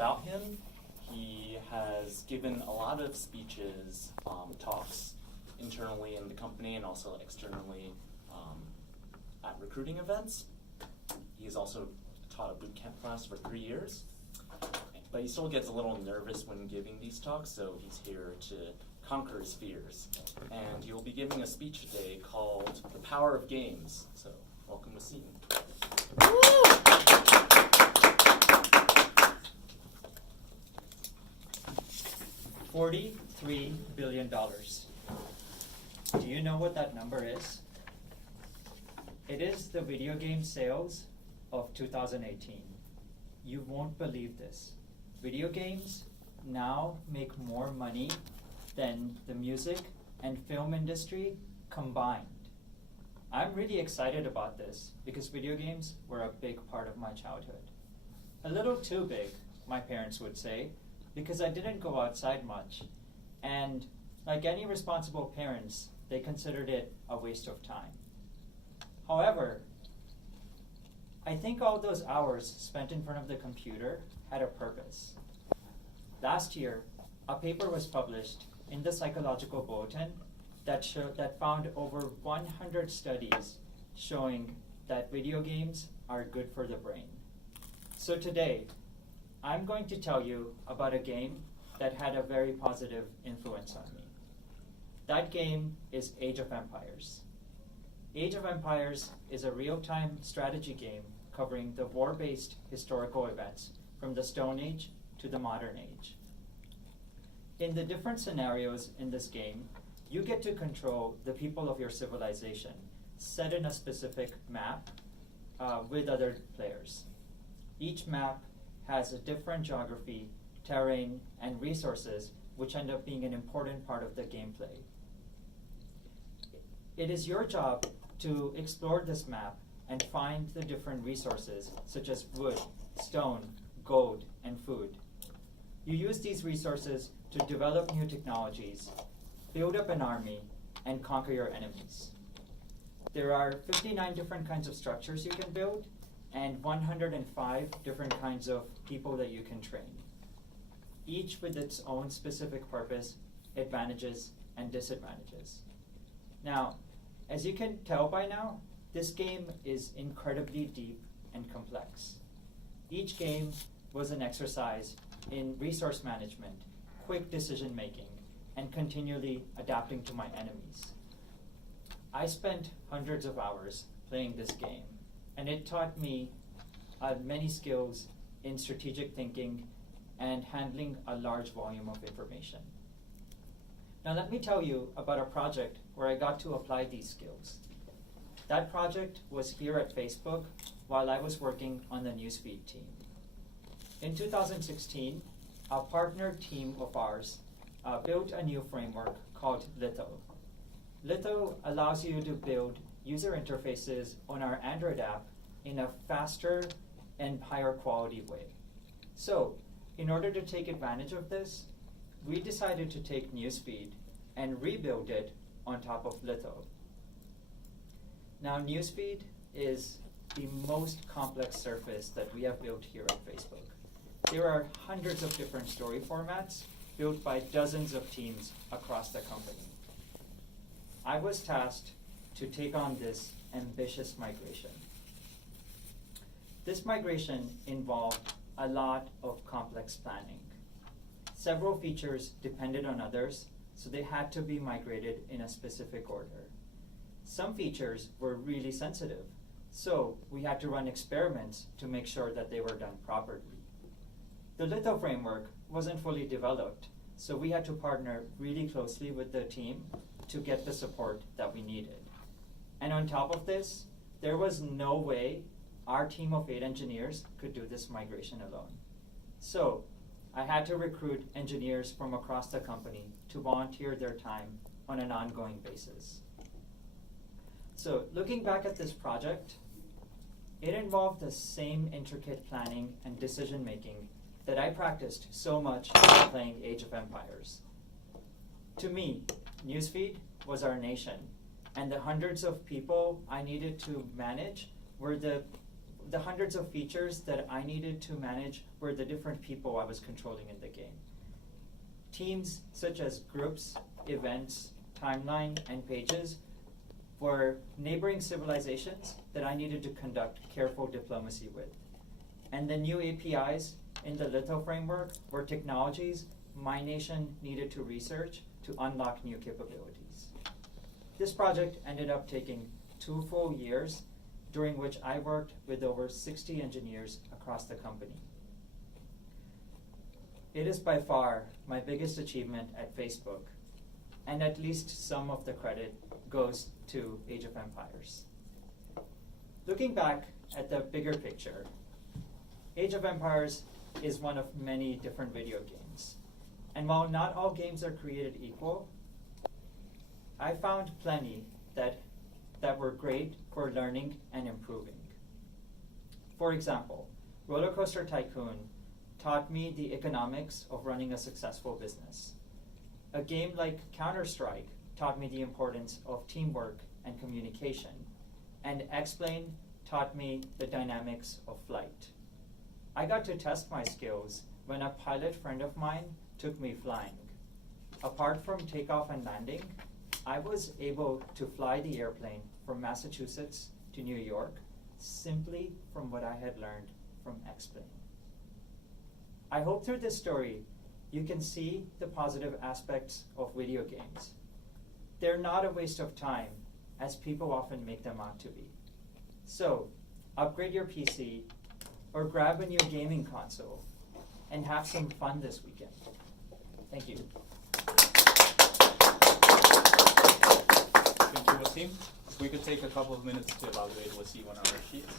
about him. He has given a lot of speeches, talks internally in the company and also externally at recruiting events. He's also taught a boot camp class for 3 years, but he still gets a little nervous when giving these talks, so he's here to conquer his fears. And he will be giving a speech today called The Power of Games. So welcome, Wasim. $43 billion. Do you know what that number is? It is the video game sales of 2018. You won't believe this. Video games now make more money than the music and film industry combined. I'm really excited about this because video games were a big part of my childhood. A little too big, my parents would say, because I didn't go outside much. And like any responsible parents, they considered it a waste of time. However, I think all those hours spent in front of the computer had a purpose. Last year, a paper was published in the Psychological Bulletin that found over 100 studies showing that video games are good for the brain. So today, I'm going to tell you about a game that had a very positive influence on me. That game is Age of Empires. Age of Empires is a real-time strategy game covering the war-based historical events from the Stone Age to the modern age. In the different scenarios in this game, you get to control the people of your civilization set in a specific map with other players. Each map has a different geography, terrain, and resources which end up being an important part of the gameplay. It is your job to explore this map and find the different resources such as wood, stone, gold, and food. You use these resources to develop new technologies, build up an army, and conquer your enemies. There are 59 different kinds of structures you can build and 105 different kinds of people that you can train, each with its own specific purpose, advantages, and disadvantages. Now, as you can tell by now, this game is incredibly deep and complex. Each game was an exercise in resource management, quick decision making, and continually adapting to my enemies. I spent hundreds of hours playing this game, and it taught me many skills in strategic thinking and handling a large volume of information. Now let me tell you about a project where I got to apply these skills. That project was here at Facebook while I was working on the newsfeed team. In 2016, a partner team of ours built a new framework called Litho. Litho allows you to build user interfaces on our Android app in a faster and higher quality way. So, in order to take advantage of this, we decided to take newsfeed and rebuild it on top of Litho. Now, newsfeed is the most complex surface that we have built here at Facebook. There are hundreds of different story formats built by dozens of teams across the company. I was tasked to take on this ambitious migration. This migration involved a lot of complex planning. Several features depended on others, so they had to be migrated in a specific order. Some features were really sensitive, so we had to run experiments to make sure that they were done properly. The Litho framework wasn't fully developed, so we had to partner really closely with the team to get the support that we needed. And on top of this, there was no way our team of 8 engineers could do this migration alone. So I had to recruit engineers from across the company to volunteer their time on an ongoing basis. So looking back at this project, it involved the same intricate planning and decision making that I practiced so much while playing Age of Empires. To me, newsfeed was our nation, and the hundreds of people I needed to manage were the the hundreds of features that I needed to manage were the different people I was controlling in the game. Teams such as groups, events, timeline, and pages were neighboring civilizations that I needed to conduct careful diplomacy with. And the new APIs in the Litho framework were technologies my nation needed to research to unlock new capabilities. This project ended up taking 2 full years, during which I worked with over 60 engineers across the company. It is by far my biggest achievement at Facebook, and at least some of the credit goes to Age of Empires. Looking back at the bigger picture, Age of Empires is one of many different video games. And while not all games are created equal, I found plenty that were great for learning and improving. For example, Roller Coaster Tycoon taught me the economics of running a successful business. A game like Counter-Strike taught me the importance of teamwork and communication. And X-Plane taught me the dynamics of flight. I got to test my skills when a pilot friend of mine took me flying. Apart from takeoff and landing, I was able to fly the airplane from Massachusetts to New York simply from what I had learned from X-Plane. I hope through this story you can see the positive aspects of video games. They're not a waste of time, as people often make them out to be. So, upgrade your PC or grab a new gaming console and have some fun this weekend. Thank you. Thank you, Wasim. If we could take a couple of minutes to evaluate Wasim on our sheets.